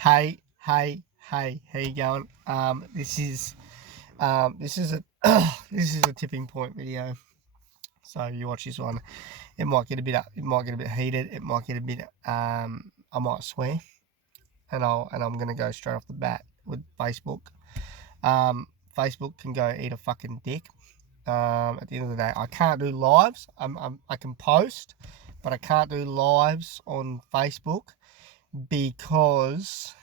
Hey, how you going? This is a this is a tipping point video. So you watch this one, it might get a bit heated. It might get a bit I might swear, and I'm gonna go straight off the bat with Facebook. Facebook can go eat a fucking dick. At the end of the day, I can't do lives. I can post, but I can't do lives on Facebook because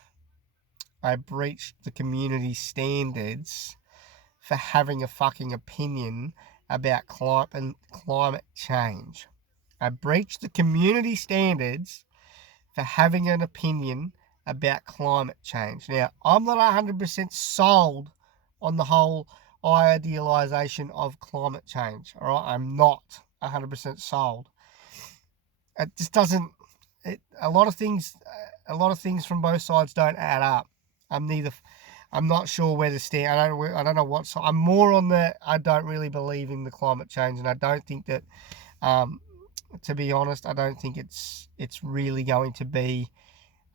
I breached the community standards for having a fucking opinion about climate change. I breached the community standards for having an opinion about climate change. Now, I'm not 100% sold on the whole idealization of climate change. All right, I'm not 100% sold. It just doesn't. A lot of things from both sides don't add up. I'm not sure where to stand. I don't know what. So I'm more on the. I don't really believe in the climate change, and I don't think that. To be honest, I don't think it's really going to be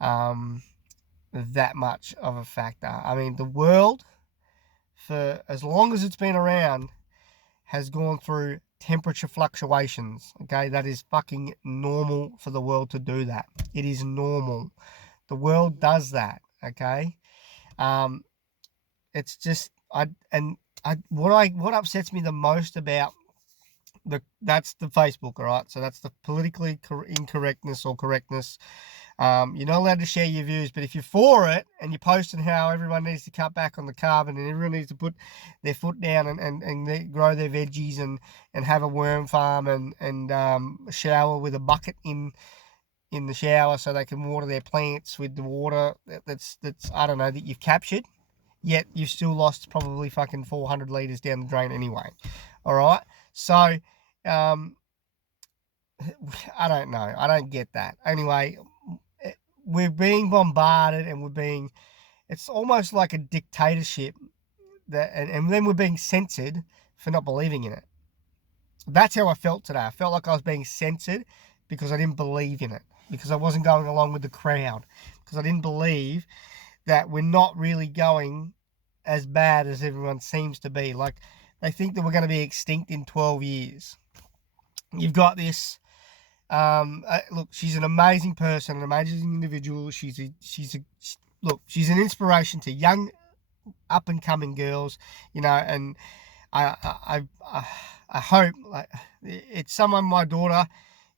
that much of a factor. I mean, the world, for as long as it's been around, has gone through temperature fluctuations. Okay, that is fucking normal for the world to do that. It is normal. The world does that. Okay. It's just what upsets me the most about that's the Facebook, all right. So that's the politically incorrectness or correctness. You're not allowed to share your views, but if you're for it and you're posting how everyone needs to cut back on the carbon and everyone needs to put their foot down and grow their veggies and have a worm farm and shower with a bucket in the shower so they can water their plants with the water that's I don't know, that you've captured, yet you've still lost probably fucking 400 litres down the drain anyway. All right. So, I don't know. I don't get that. Anyway, we're being bombarded and it's almost like a dictatorship and then we're being censored for not believing in it. That's how I felt today. I felt like I was being censored because I didn't believe in it, because I wasn't going along with the crowd, because I didn't believe that we're not really going as bad as everyone seems to be. Like, they think that we're going to be extinct in 12 years. You've got this. Look, she's an amazing person, an amazing individual. She's an inspiration to young, up and coming girls, and I hope, like, it's someone my daughter,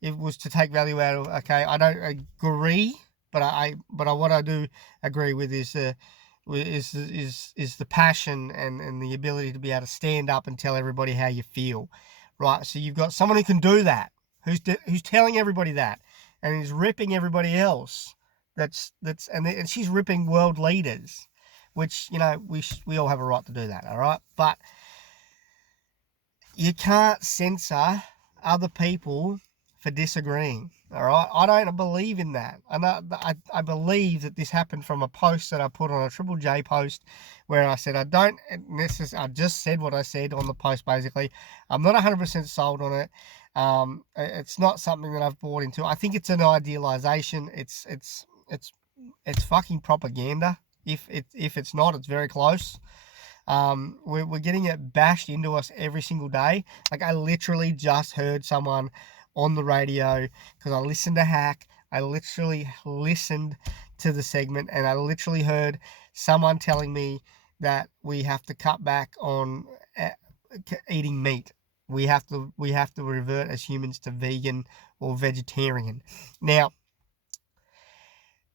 it was to take value out of. Okay, I don't agree, but what I do agree with is the passion and the ability to be able to stand up and tell everybody how you feel, right? So you've got someone who can do that, who's telling everybody that, and is ripping everybody else. And she's ripping world leaders, which we all have a right to do that, all right? But you can't censor other people for disagreeing, all right? I don't believe in that. And I believe that this happened from a post that I put on a Triple J post where I said I just said what I said on the post, basically. I'm not 100% sold on it. It's not something that I've bought into. I think it's an idealization. It's fucking propaganda. If it's not, it's very close. We're getting it bashed into us every single day. Like, I literally just heard someone on the radio, because I listened to Hack. I literally listened to the segment, and I literally heard someone telling me that we have to cut back on eating meat. We have to revert as humans to vegan or vegetarian. Now,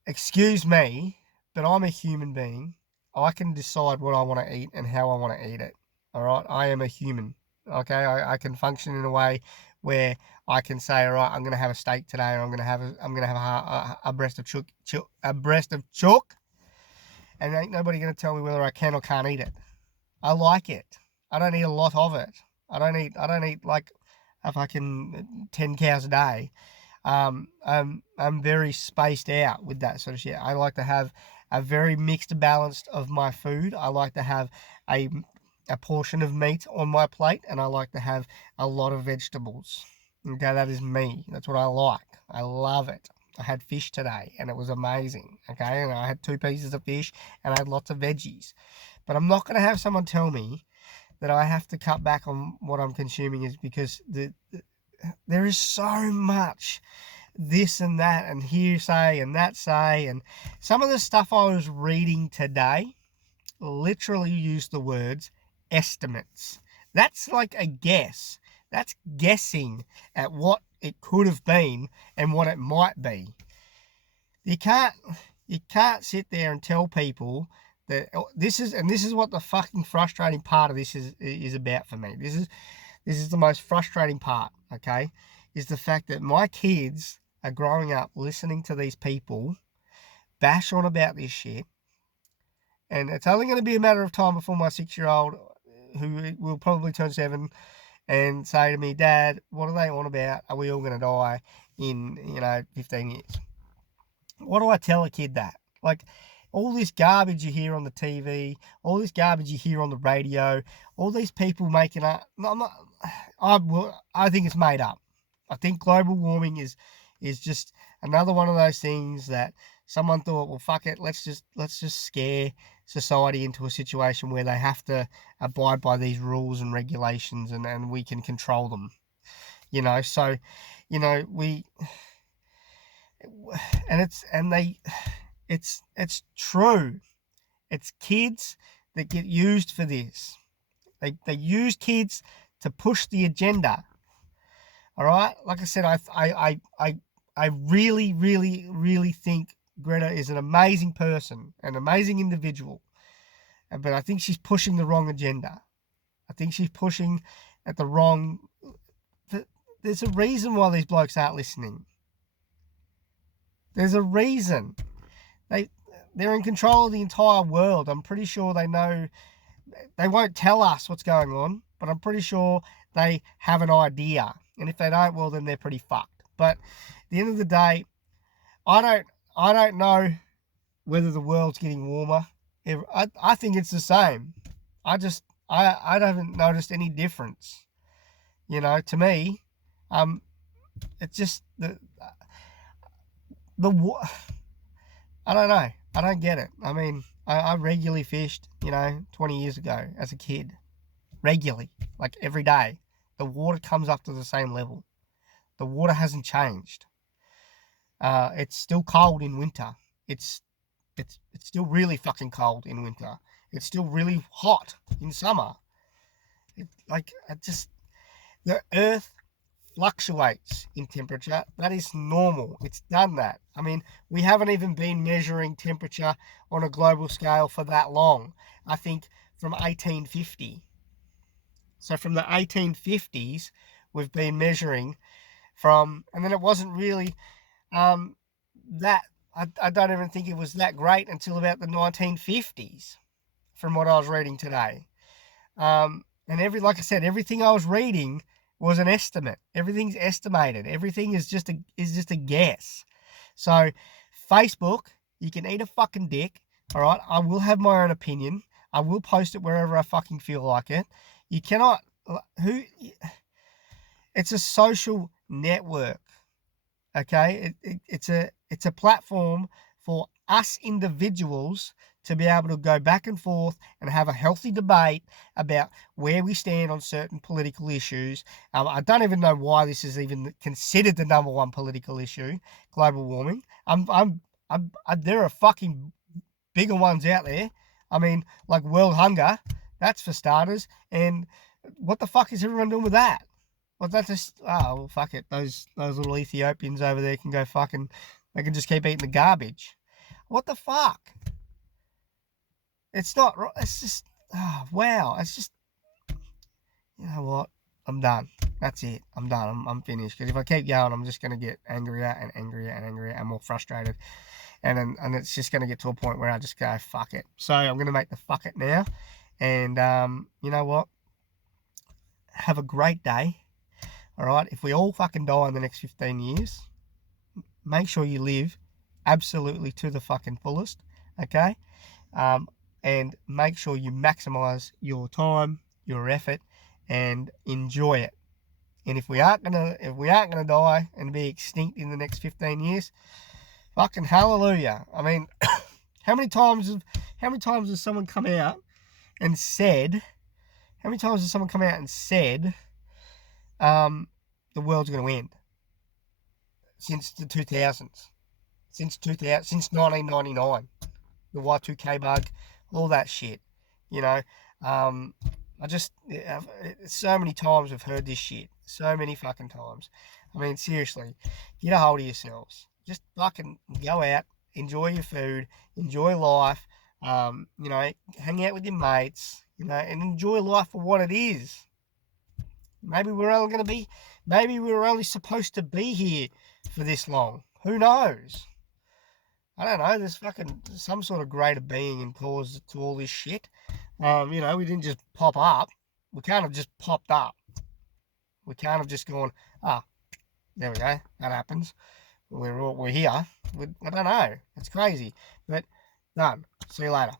excuse me, but I'm a human being. I can decide what I want to eat and how I want to eat it. All right, I am a human. Okay, I can function in a way where I can say, all right, I'm going to have a steak today, or I'm going to have a breast of chook, and ain't nobody going to tell me whether I can or can't eat it. I like it. I don't eat a lot of it. I don't eat like a fucking 10 cows a day. I'm very spaced out with that sort of shit. I like to have a very mixed balance of my food. I like to have a portion of meat on my plate, and I like to have a lot of vegetables. Okay, that is me. That's what I like. I love it. I had fish today, and it was amazing, okay? And I had 2 pieces of fish, and I had lots of veggies. But I'm not going to have someone tell me that I have to cut back on what I'm consuming is because there is so much this and that and hearsay and that say. And some of the stuff I was reading today literally used the words estimates. That's like a guess. That's guessing at what it could have been and what it might be. You can't sit there and tell people that this is what the fucking frustrating part of this is about for me. This is the most frustrating part, okay? Is the fact that my kids are growing up listening to these people bash on about this shit. And it's only going to be a matter of time before my 6-year-old, who will probably turn 7, and say to me, Dad, what are they on about? Are we all going to die in, 15 years? What do I tell a kid that? Like, all this garbage you hear on the TV, all this garbage you hear on the radio, all these people making up. I think it's made up. I think global warming is just another one of those things that someone thought, well, fuck it, let's just scare society into a situation where they have to abide by these rules and regulations, and we can control them. So, it's true. It's kids that get used for this. They use kids to push the agenda. All right, like I said, I really, really, really think Greta is an amazing person, an amazing individual, but I think she's pushing the wrong agenda. I think she's pushing at the wrong. There's a reason why these blokes aren't listening. There's a reason. They're in control of the entire world. I'm pretty sure they know. They won't tell us what's going on, but I'm pretty sure they have an idea. And if they don't, well, then they're pretty fucked. But at the end of the day, I don't know whether the world's getting warmer. I think it's the same. I haven't noticed any difference. To me, it's just I don't know. I don't get it. I mean, I regularly fished, 20 years ago as a kid. Regularly, like every day. The water comes up to the same level. The water hasn't changed. It's still cold in winter. It's still really fucking cold in winter. It's still really hot in summer. The earth fluctuates in temperature. That is normal. It's done that. I mean, we haven't even been measuring temperature on a global scale for that long. I think from 1850. So from the 1850s, we've been measuring from, and then it wasn't really that, I don't even think it was that great until about the 1950s, from what I was reading today. And like I said, everything I was reading was an estimate. Everything's estimated. Everything is just a guess. So Facebook, you can eat a fucking dick. All right, I will have my own opinion. I will post it wherever I fucking feel like it. You cannot. It's a social network. Okay, it's a platform for us individuals to be able to go back and forth and have a healthy debate about where we stand on certain political issues. I don't even know why this is even considered the number one political issue, global warming. There are fucking bigger ones out there. I mean, like world hunger, that's for starters. And what the fuck is everyone doing with that? Well, that's just, well, fuck it. Those little Ethiopians over there can go fucking, they can just keep eating the garbage. What the fuck? It's not, it's just, wow. It's just, you know what? I'm done. That's it. I'm done. I'm finished. Because if I keep going, I'm just going to get angrier and angrier and angrier and more frustrated. And it's just going to get to a point where I just go, fuck it. So I'm going to make the fuck it now. And you know what? Have a great day. All right? If we all fucking die in the next 15 years, make sure you live absolutely to the fucking fullest. Okay? And make sure you maximize your time, your effort, and enjoy it. And if we aren't gonna die and be extinct in the next 15 years, Fucking hallelujah. I mean, how many times has someone come out and said, the world's going to end? Since the 2000s. Since 1999. The Y2K bug, all that shit. You know, so many times I've heard this shit. So many fucking times. I mean, seriously, get a hold of yourselves. Just fucking go out, enjoy your food, enjoy life, you know, hang out with your mates, you know, and enjoy life for what it is. Maybe we were only supposed to be here for this long. Who knows? I don't know. There's fucking some sort of greater being and cause to all this shit. You know, we didn't just pop up. We kind of just popped up. We kind of just gone, there we go. That happens. We're here. I don't know. It's crazy. But done. See you later.